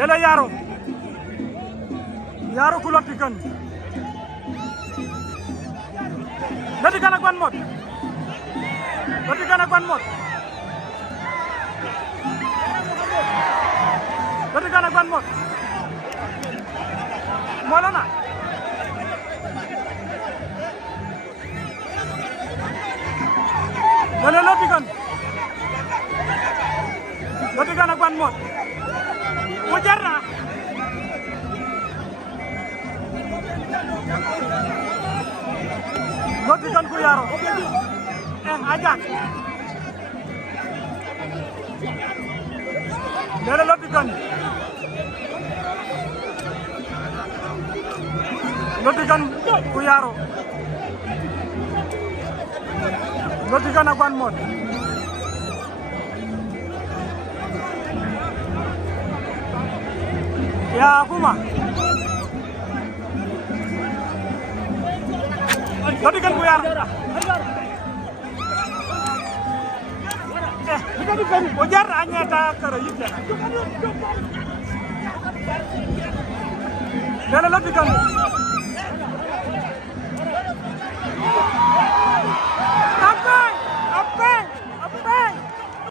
Lele Yaro Yaro kulatikan latikan ak ban mot latikan ak ban mot latikan ak ban mot molana lele latikan ak ban mot Ujarna latikan ku Yaro ajak lele latikan ku Yaro latikan ak ban mot ya Kuma latikan ku Yaro Ujar hanya tak kerajaan lele latikan